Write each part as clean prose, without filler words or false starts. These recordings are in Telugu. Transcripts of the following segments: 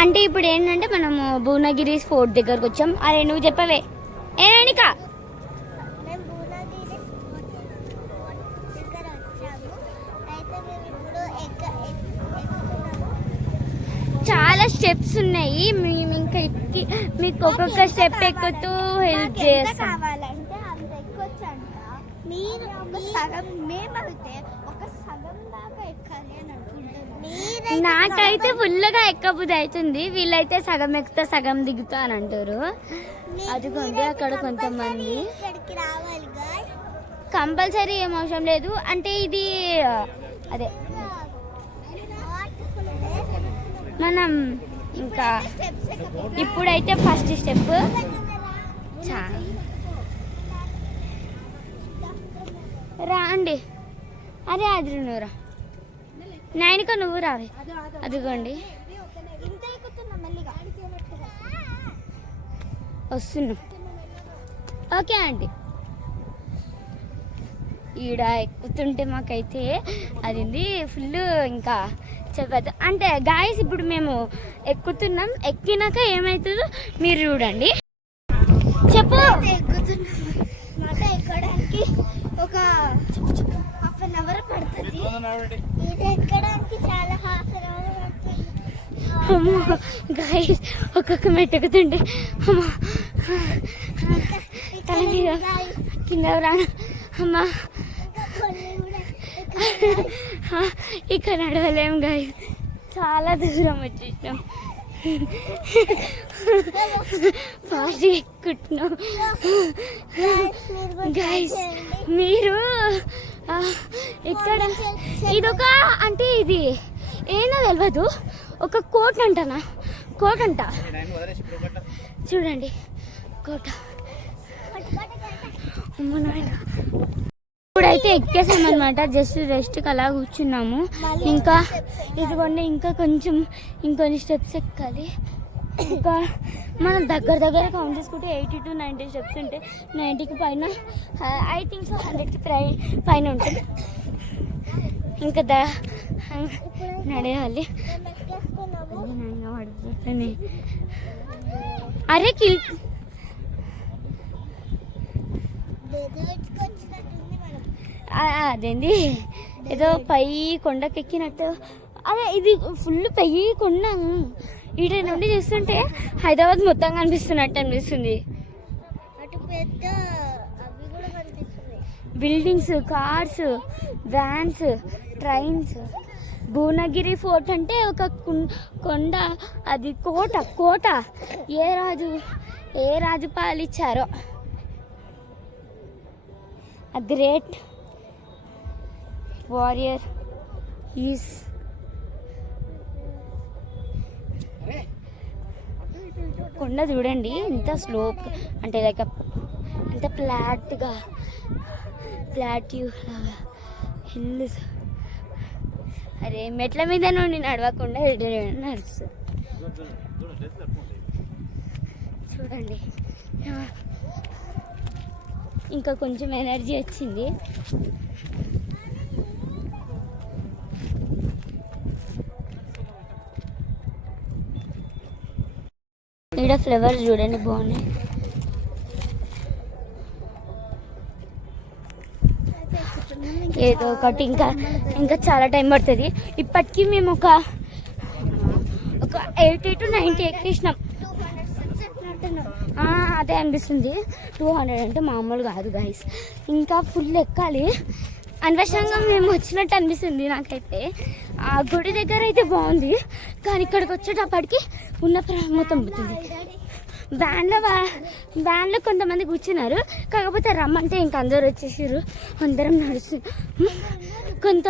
అంటే ఇప్పుడు ఏంటంటే మనము భువనగిరి ఫోర్ట్ దగ్గరకు వచ్చాం. అరే నువ్వు చెప్పవే ఏనానికా చాలా స్టెప్స్ ఉన్నాయి. మేము ఇంకా ఎక్కి మీకు ఒక్కొక్క స్టెప్ ఎక్కుతూ హెల్ప్ చేస్తాం. నాకైతే ఫుల్గా ఎక్కబుద్ధి అవుతుంది. వీళ్ళైతే సగం ఎక్కుతా సగం దిగుతా అని అంటారు. అదిగోండి అక్కడ కొంతమంది. కంపల్సరీ ఏం అవసరం లేదు. అంటే ఇది అదే మనం ఇంకా ఇప్పుడైతే ఫస్ట్ స్టెప్ రా అండి. అరే అది నువ్వురా నాయనక నువ్వు రావే. అదిగోండి వస్తున్నాం. ఓకే అండి. ఈడ ఎక్కుతుంటే మాకైతే అది ఫుల్ ఇంకా చెప్పదు. అంటే గాయస్ ఇప్పుడు మేము ఎక్కుతున్నాం. ఎక్కినాక ఏమవుతుందో మీరు చూడండి. చెప్పు. ఎక్కడానికి ఒక హాఫ్ అన్ అవర్ పడుతుంది. ఇది ఎక్కడానికి చాలా హాఫ్ అన్ అవర్ పడుతుంది. అమ్మో గాయస్ ఒక్కొక్క మెట్టు ఎక్కుతుంటే అమ్మా తల మీద కింద రాను. అమ్మా ఇక్కడ నడవలేం గాయస్. చాలా దూరం వచ్చేసాం. ఫాస్ట్ ఎక్కుతున్నాం గైస్. మీరు ఇక్కడ ఇదొక అంటే ఇది ఏదో తెలియదు. ఒక కోట అంటనా కోట అంట. చూడండి కోట. అమ్మ నాయన ఇప్పుడైతే ఎక్కేసాం అనమాట. జస్ట్ రెస్ట్కి అలా కూర్చున్నాము. ఇంకా ఇదిగోండి ఇంకా కొంచెం ఇంకొన్ని స్టెప్స్ ఎక్కాలి. ఇంకా మనం దగ్గర కౌంట్ చేసుకుంటే 80 to 90 స్టెప్స్ ఉంటాయి. 90కి పైన ఐ థింక్ సో 100కి పైన ఉంటుంది. ఇంకా నడవాలి. అరే అదేంది ఏదో పై కొండకెక్కినట్టు. అదే ఇది ఫుల్ పై కొండ. ఈట నుండి చూస్తుంటే హైదరాబాద్ మొత్తం కనిపిస్తున్నట్టు అనిపిస్తుంది. Buildings, cars, vans, trains. Bhuvanagiri fort అంటే ఒక కొండ. అది కోట. ఏ రాజు పాలిచ్చారో. A great warrior is కొండ చూడండి ఎంత స్లోప్ అంటే లైక్ ఎంత ఫ్లాట్గా ఫ్లాట్యూ లాగా హిల్స్. అరే మెట్ల మీద నుండి నడవకుండా నడుస్తుంది. చూడండి ఇంకా కొంచెం ఎనర్జీ వచ్చింది. ఇక్కడ ఫ్లవర్స్ చూడండి బాగున్నాయి. ఏదో ఒకటి ఇంకా చాలా టైం పడుతుంది. ఇప్పటికీ మేము ఒక 80 to 90 ఎక్కేసినాం. అదే అనిపిస్తుంది. 200 అంటే మామూలు కాదు గైస్. ఇంకా ఫుల్ ఎక్కాలి. అనవసరంగా మేము వచ్చినట్టు అనిపిస్తుంది నాకైతే. ఆ గుడి దగ్గర అయితే బాగుంది, కానీ ఇక్కడికి వచ్చేటప్పటికి ఉన్న మొత్తం పోతుంది. వ్యాన్లో కొంతమంది కూర్చున్నారు. కాకపోతే రమ్మంటే ఇంక అందరు వచ్చేసారు. అందరం నడుస్తుంది. కొంత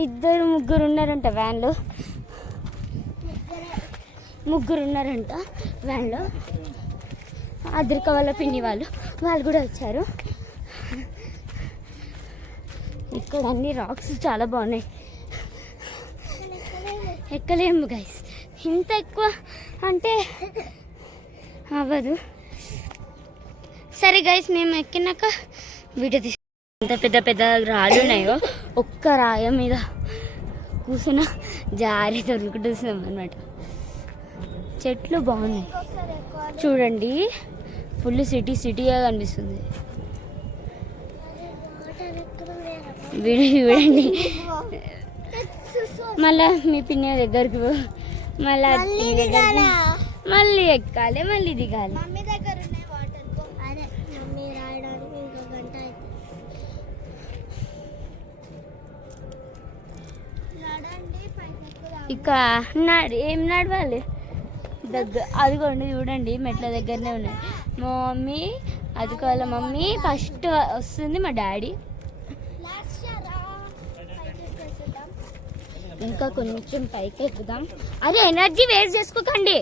2-3 ఉన్నారంట వ్యాన్లో. 3 ఉన్నారంట వ్యాన్లో. అద్రిక వాళ్ళ పిన్ని వాళ్ళు కూడా వచ్చారు. ఇక్కడ అన్ని రాక్స్ చాలా బాగున్నాయి. ఎక్కలేము గైస్. ఇంత ఎక్కువ అంటే అవ్వదు. సరే గైస్ మేము ఎక్కినాక వీటి ఎంత పెద్ద పెద్ద రాళ్ళు ఉన్నాయో ఒక్క రాయ మీద కూర్చున్న జారి దొరుకుతున్నాం అనమాట. చెట్లు బాగున్నాయి చూడండి, ఫుల్ సిటీగా కనిపిస్తుంది. చూడండి మళ్ళా మీ పిన్ని దగ్గరికి మళ్ళీ మళ్ళీ ఎక్కాలి, మళ్ళీ దిగాలి. ఇక ఏం నడవాలి అదిగోండి చూడండి, మెట్ల దగ్గరనే ఉన్నాయి. మా మమ్మీ వాళ్ళ మమ్మీ ఫస్ట్ వస్తుంది, మా డాడీ. ఇంకా కొంచెం పైకి ఎక్కుదాం. అరే ఎనర్జీ వేస్ట్ చేసుకోకండి.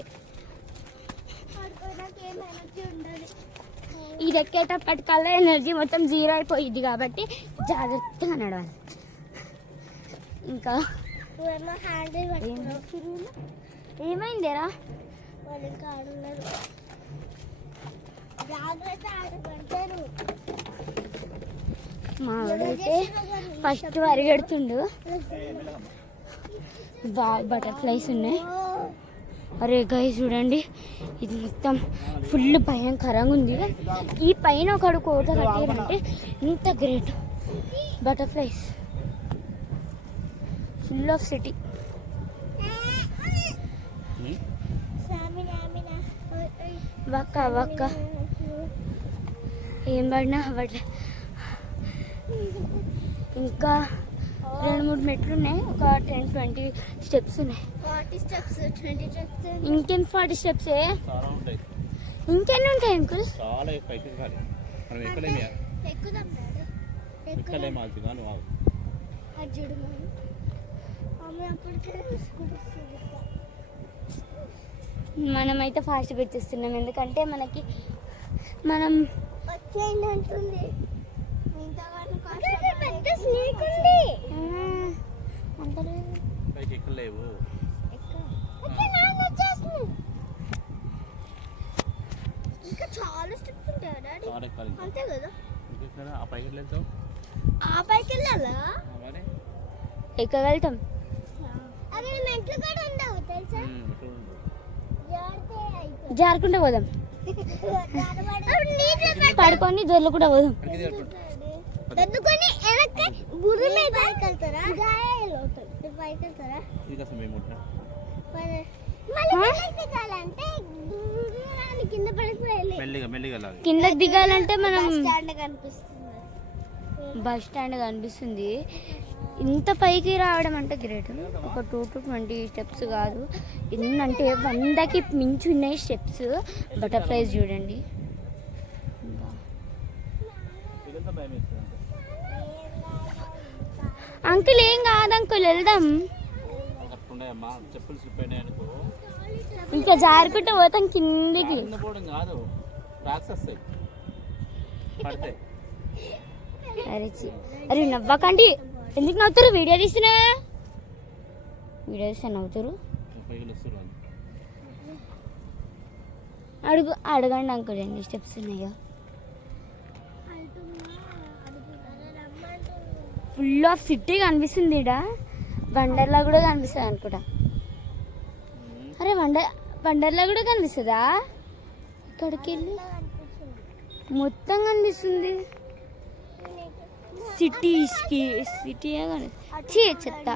ఇది ఎక్కేటప్పటికల్లా ఎనర్జీ మొత్తం జీరో అయిపోయింది కాబట్టి జాగ్రత్తగా నడవాలి. ఇంకా ఏమైందేరా? మా వాడైతే ఫస్ట్ పరిగెడుతుండు. బటర్ఫ్లైస్ ఉన్నాయి. అరే గైస్ చూడండి, ఇది మొత్తం ఫుల్ భయంకరంగా ఉంది. ఈ పైన ఒకడు కోట కట్టారంటే ఇంత great. Butterflies full of city. వక్క ఏం పడినా పడ్డా. ఇంకా 2-3 మెట్లు ఉన్నాయి. ఒక 10-20 స్టెప్స్ ఉన్నాయి. 40 స్టెప్స్ 20 స్టెప్స్ ఇంకేం 40 స్టెప్స్ ఇంకెన్ని ఉంటాయి అంకుల్? చాలా ఎక్కాలి. మనం ఎక్కలేమే. ఎక్కుదాం డాడీ. ఎక్కలేమ అదిగాను వావ్. అజ్జుడు మమ్మీ అప్పటికే మనమైతే ఫాస్ట్ పెట్టేస్తున్నాం, ఎందుకంటే మనం వచ్చేయండి అంటుంది. పెద్ద స్నేక్ ఉంది. ఇంకా చాలా స్టెప్స్ ఉంటాయి డాడీ. అంతే కదా? ఆ పైకి వెళ్ళాలా? ఎక్కడ వెళ్తాం? అరే మెట్లు కూడా ఉండవు తెలుసా? జారుకుంటూ పోదాం. పడుకొని దొర్లు కూడా పోదాం. కింద దిగాలంటే మనం బస్ స్టాండ్ కనిపిస్తుంది. ఇంత పైకి రావడం అంటే గ్రేట్. ఒక 2-20 స్టెప్స్ కాదు, ఎన్నంటే 100కి మించి ఉన్నాయి స్టెప్స్. బటర్ఫ్లైస్ చూడండి. అంకుల్ ఏం కాదు అంకుల్, వెళ్దాం. ఇంకా జారుకుంటూ పోతాం కిందికి. అరే నవ్వకండి, ఎందుకు నవ్వుతారు? వీడియో తీస్తే నవ్వుతారు. అడగండి అంకుల్ ఎన్ని స్టెప్స్ ఉన్నాయో. ఫుల్ ఆఫ్ సిటీ కనిపిస్తుంది. ఇక్కడ వండర్లా కూడా కనిపిస్తుంది అనుకుంటా. అరే వండర్లా కూడా కనిపిస్తుందా? ఇక్కడికి వెళ్ళి మొత్తం కనిపిస్తుంది. సిటీ చెత్త.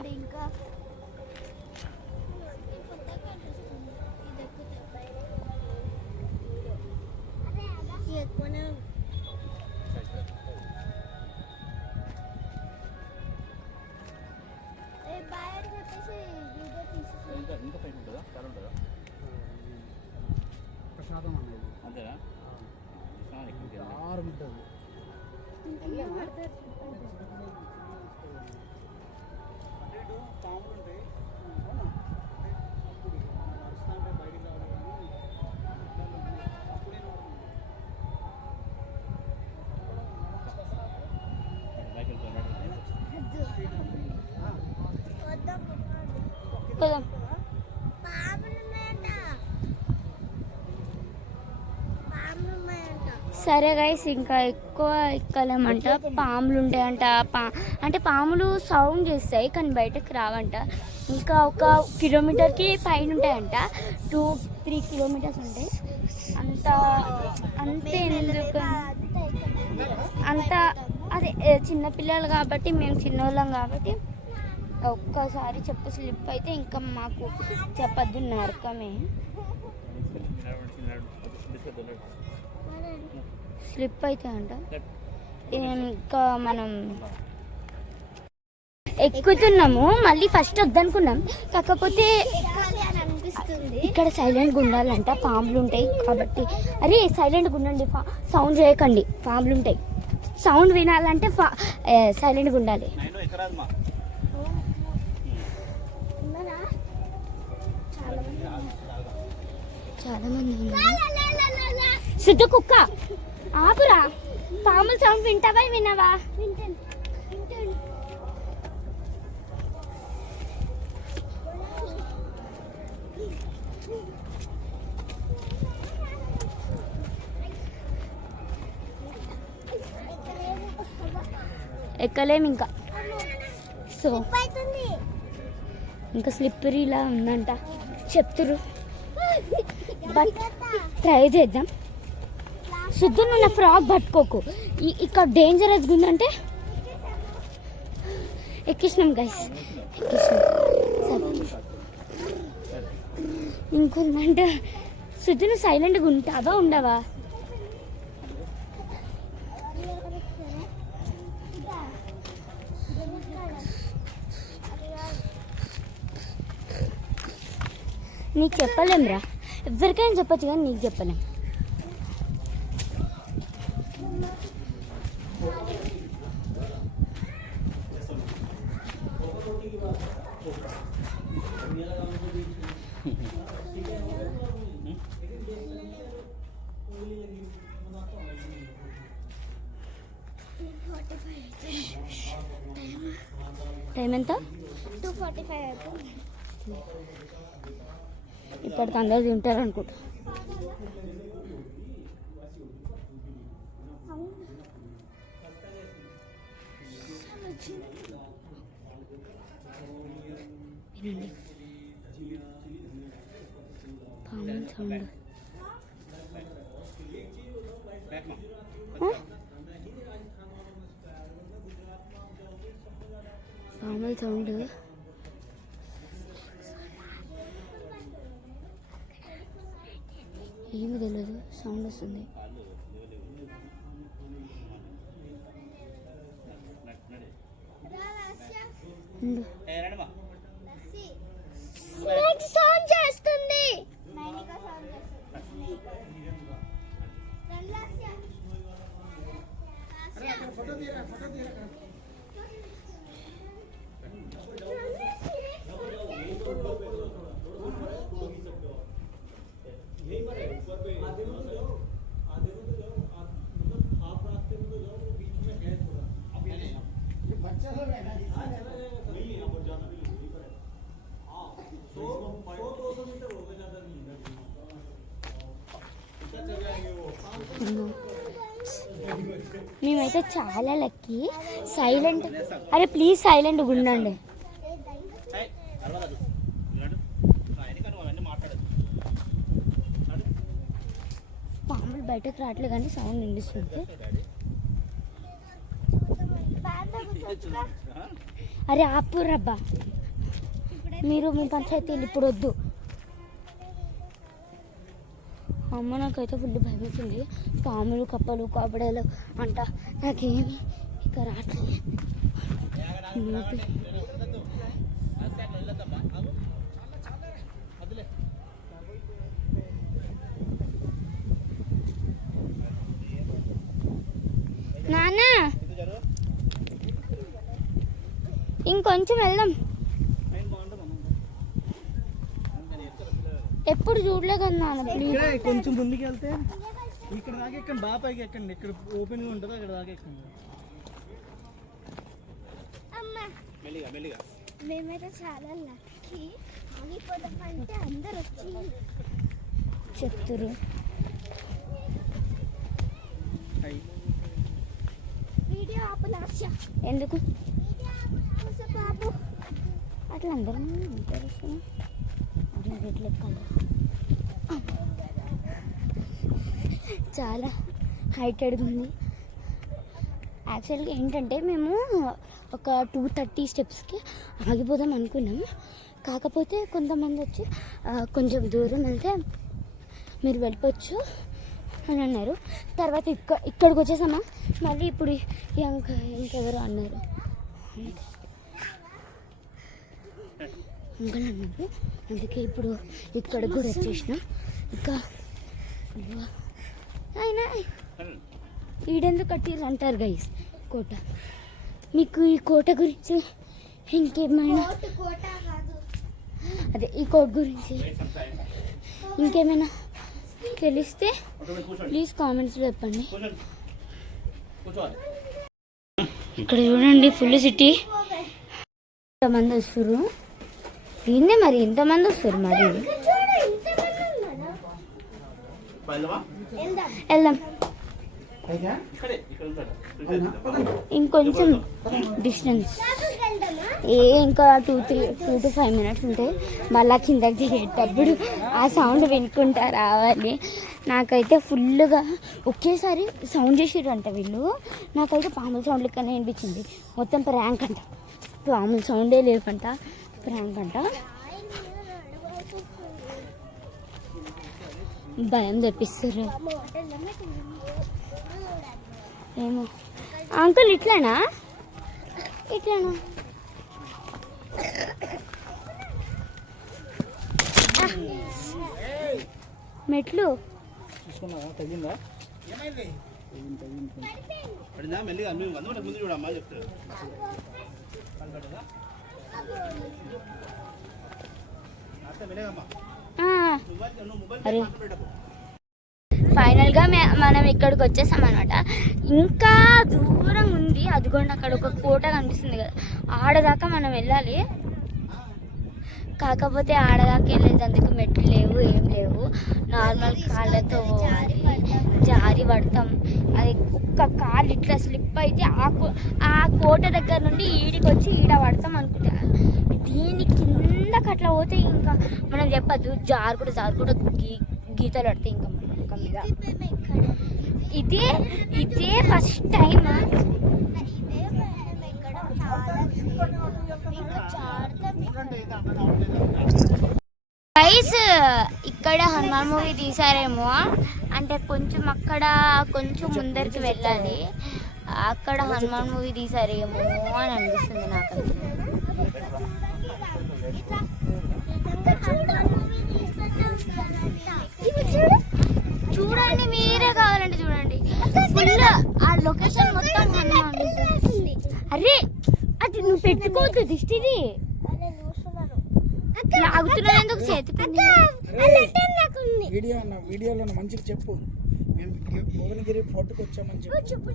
అంతేనా? సరే గైస్, ఇంకా ఎక్కువ ఎక్కలేమంట. పాములు ఉంటాయంట. అంటే పాములు సౌండ్ చేస్తాయి కానీ బయటకు రావంట. ఇంకా 1 కిలోమీటర్కి పైన ఉంటాయంట. 2-3 కిలోమీటర్స్ ఉంటాయి. అంతే ఎందుకు అంత అదే చిన్నపిల్లలు కాబట్టి, మేము చిన్నోళ్ళం కాబట్టి ఒక్కసారి చెప్పు స్లిప్ అయితే ఇంకా మాకు చెప్పద్దు, నరకమే. స్లిప్ అయితే అంట. ఇంకా మనం ఎక్కుతున్నాము. మళ్ళీ ఫస్ట్ వద్దనుకున్నాం, కాకపోతే ఇక్కడ సైలెంట్గా ఉండాలంట. పాములు ఉంటాయి కాబట్టి. అరే సైలెంట్గా ఉండండి, సౌండ్ చేయకండి. పాములు ఉంటాయి, సౌండ్ వినాలంటే సైలెంట్గా ఉండాలి. చాలా మంది ఉన్నారు. సిద్ధు కుక్క ఆపురా. పాముల సౌండ్ వింటావా వినవా? ఎక్కలేము ఇంకా. సో ఇంకా స్లిప్పరీలా ఉందంట చెప్తురు. బట్ ట్రై చేద్దాం. సిద్ధు నువ్వు నా ఫ్రాక్ పట్టుకోకు, ఇక్కడ డేంజరస్గా ఉందంటే. ఎక్కించినాం గైస్, ఇంకొందంటే. సిద్ధు నువ్వు సైలెంట్గా ఉంటావా ఉండవా? నీకు చెప్పలేంరా, ఎవరికైనా చెప్పచ్చు కానీ నీకు చెప్పలేం. టైం ఎంత? 2:45 అవుతుంది. ఇక్కడికి అందరు తింటారు అనుకుంటా. వినండి పాముల సౌండ్. పాముల సౌండ్. ఏమి తెలియదు, సౌండ్ వస్తుంది. సౌండ్ చేస్తుంది. మేమైతే చాలా లక్కీ. సైలెంట్. అరే ప్లీజ్ సైలెంట్గా ఉండండి. పాములు బయటకు రావట్లేదు కానీ సౌండ్ వినిపిస్తుంది. అరే ఆపు రబ్బా, మీరు మీ పంచాయతీలు ఇప్పుడు వద్దు. అమ్మ నాకైతే ఫుల్ భయం అవుతుంది. పాములు కప్పలు కాపడాలు అంట. నాకేమి ఇక రావట్లేదు. నాన్న ఇంకొంచెం వెళ్దాం. ఎప్పుడు చూడలే కదా నాన్న. ప్లీజ్ కొంచెం ముందుకు వెళ్తే ఇక్కడ దాకా ఎక్కండి, బాగా పైకి ఎక్కండి. ఇక్కడ ఓపెన్గా ఉంటుందో అక్కడ దాకా ఎక్కండి. మేమైతే చాలా లక్కీ. ఆగిపోదామంటే అందరు వచ్చి చెప్తురు. అయ్యి వీడియో ఆపనాశ ఎందుకు బాబు అట్లా అందరం తెలుస్తుంది అట్లా రేట్లు ఎక్కాలి. చాలా హైటెడ్గా ఉంది. యాక్చువల్గా ఏంటంటే మేము ఒక 230 స్టెప్స్కి ఆగిపోదాం అనుకున్నాం. కాకపోతే కొంతమంది వచ్చి కొంచెం దూరం వెళ్తే మీరు వెళ్ళిపోవచ్చు అని అన్నారు. తర్వాత ఇక్కడికి వచ్చేసామా మళ్ళీ ఇప్పుడు ఇంకెవరు అన్నారు అంకుల్ అన్నారు. అందుకే ఇప్పుడు ఇక్కడికి కూడా వచ్చేసినాం. ఇంకా అయినా ఈడెందుకు కట్టిర్రు అంటారు గైస్ కోట. మీకు ఈ కోట గురించి ఇంకేమైనా కోట కాదు అదే ఈ కోట గురించి ఇంకేమైనా తెలిస్తే ప్లీజ్ కామెంట్స్లో చెప్పండి. ఇక్కడ చూడండి ఫుల్ సిటీ. ఇంతమంది వస్తారు. దీన్నే మరి ఇంతమంది వస్తారు మరి. వెళ్దాం ఇంకొంచెం డిస్టెన్స్ ఇంకా 2 to 5 minutes ఉంటాయి. మళ్ళా కిందకి దిగేటప్పుడు ఆ సౌండ్ వినుకుంటా రావాలి. నాకైతే ఫుల్గా ఒకేసారి సౌండ్ చేసిర్రంట వీళ్ళు. నాకైతే పాముల సౌండ్ లెక్కనే అనిపించింది. మొత్తం ప్రాంక్ అంట. పాముల సౌండే లేకంట, ప్రాంక్ అంట. భయం తెప్పిస్తారు ఏమో. అంకుల్ ఇట్లానా మెట్లు తగ్గిందా మెల్లిగా ముందు చూడమ్మా చెప్తారు. అరే ఫైనల్గా మనం ఇక్కడికి వచ్చేసాం అనమాట. ఇంకా దూరం ఉంది. అదిగోండి అక్కడ ఒక కోట కనిపిస్తుంది కదా, ఆడదాకా మనం వెళ్ళాలి. కాకపోతే ఆడదాకా వెళ్ళేందుకు మెట్లు లేవు, ఏం లేవు. నార్మల్ కాళ్ళతో పోవాలి. జారి పడతాం. అది ఒక్క కాళ్ళు ఇట్లా స్లిప్ అయితే ఆ కోట దగ్గర నుండి ఈడికి వచ్చి ఈడ పడతాం అనుకుంటా. దీని కిందకి అట్లా పోతే ఇంకా మనం చెప్పద్దు, జారుకుంటూ గీతలు పడతాయి ఇంకా మీద. ఇదే ఫస్ట్ టైం గైస్. ఇక్కడ హనుమాన్ మూవీ తీసారేమో అంటే కొంచెం అక్కడ కొంచెం ముందరికి వెళ్ళాలి. అక్కడ హనుమాన్ మూవీ తీసారేమో అని అనిపిస్తుంది నాకైతే. చూడండి, మీరే కావాలంటే చూడండి. ఫుల్ ఆ లొకేషన్ మొత్తం అరే అది నువ్వు పెట్టుకోవద్దు దిష్టిది. లాగుతున్నా ఎందుకు చేతికి? వీడియోలో మంచిగా చెప్పు. మేము భువనగిరి ఫోర్ట్కి వచ్చామని చెప్పు.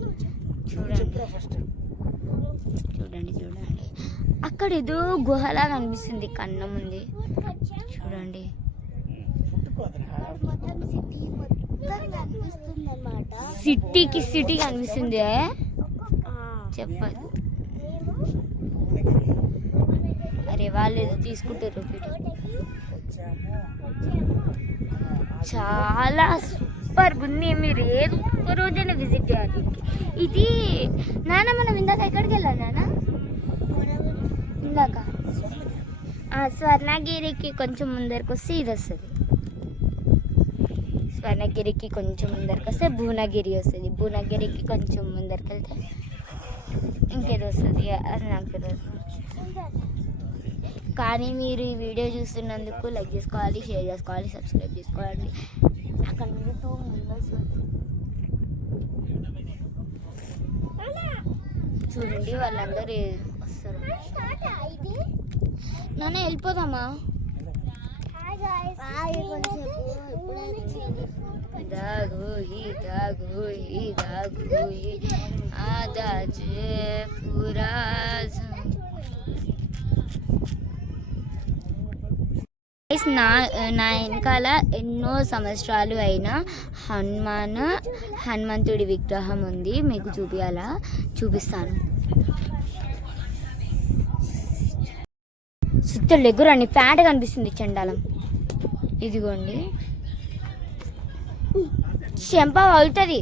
ఫస్ట్ చూడండి అక్కడ ఏదో గుహలాగా అనిపిస్తుంది కన్నం ఉంది. చూడండి సిటీ కనిపిస్తుంది. చెప్పదు. అరే వాళ్ళు ఏదో తీసుకుంటారు. చాలా సూపర్ ఉంది. మీరు ఏదో ఒక్క రోజైనా విజిట్ చేయాలి. ఇది నాన్న మనం ఇందాక ఎక్కడికి వెళ్ళాలి నాన్న? ఇందాక స్వర్ణగిరికి కొంచెం ముందరికి వస్తే ఇది వస్తుంది. స్వర్ణగిరికి కొంచెం ముందరికి వస్తే భువనగిరి వస్తుంది. భువనగిరికి కొంచెం ముందరికి వెళ్తే ఇంకేదో వస్తుంది. అది నాకు తెలియదు. కానీ మీరు ఈ వీడియో చూస్తున్నందుకు లైక్ చేసుకోవాలి, షేర్ చేసుకోవాలి, సబ్స్క్రైబ్ చేసుకోవాలి. అక్కడ నుండి 2 మెంబర్స్ చూడండి, వాళ్ళందరూ వస్తారు. నాన్న వెళ్ళిపోదామా? పూరా Guys, నా వెనకాల ఎన్నో సంవత్సరాలు అయిన హనుమంతుడి విగ్రహం ఉంది. మీకు చూపిస్తాను. చిత్తులు ఎగురండి, ఫ్యాట్ కనిపిస్తుంది చండాలం. ఇదిగోండి, చెంప అవుతుంది.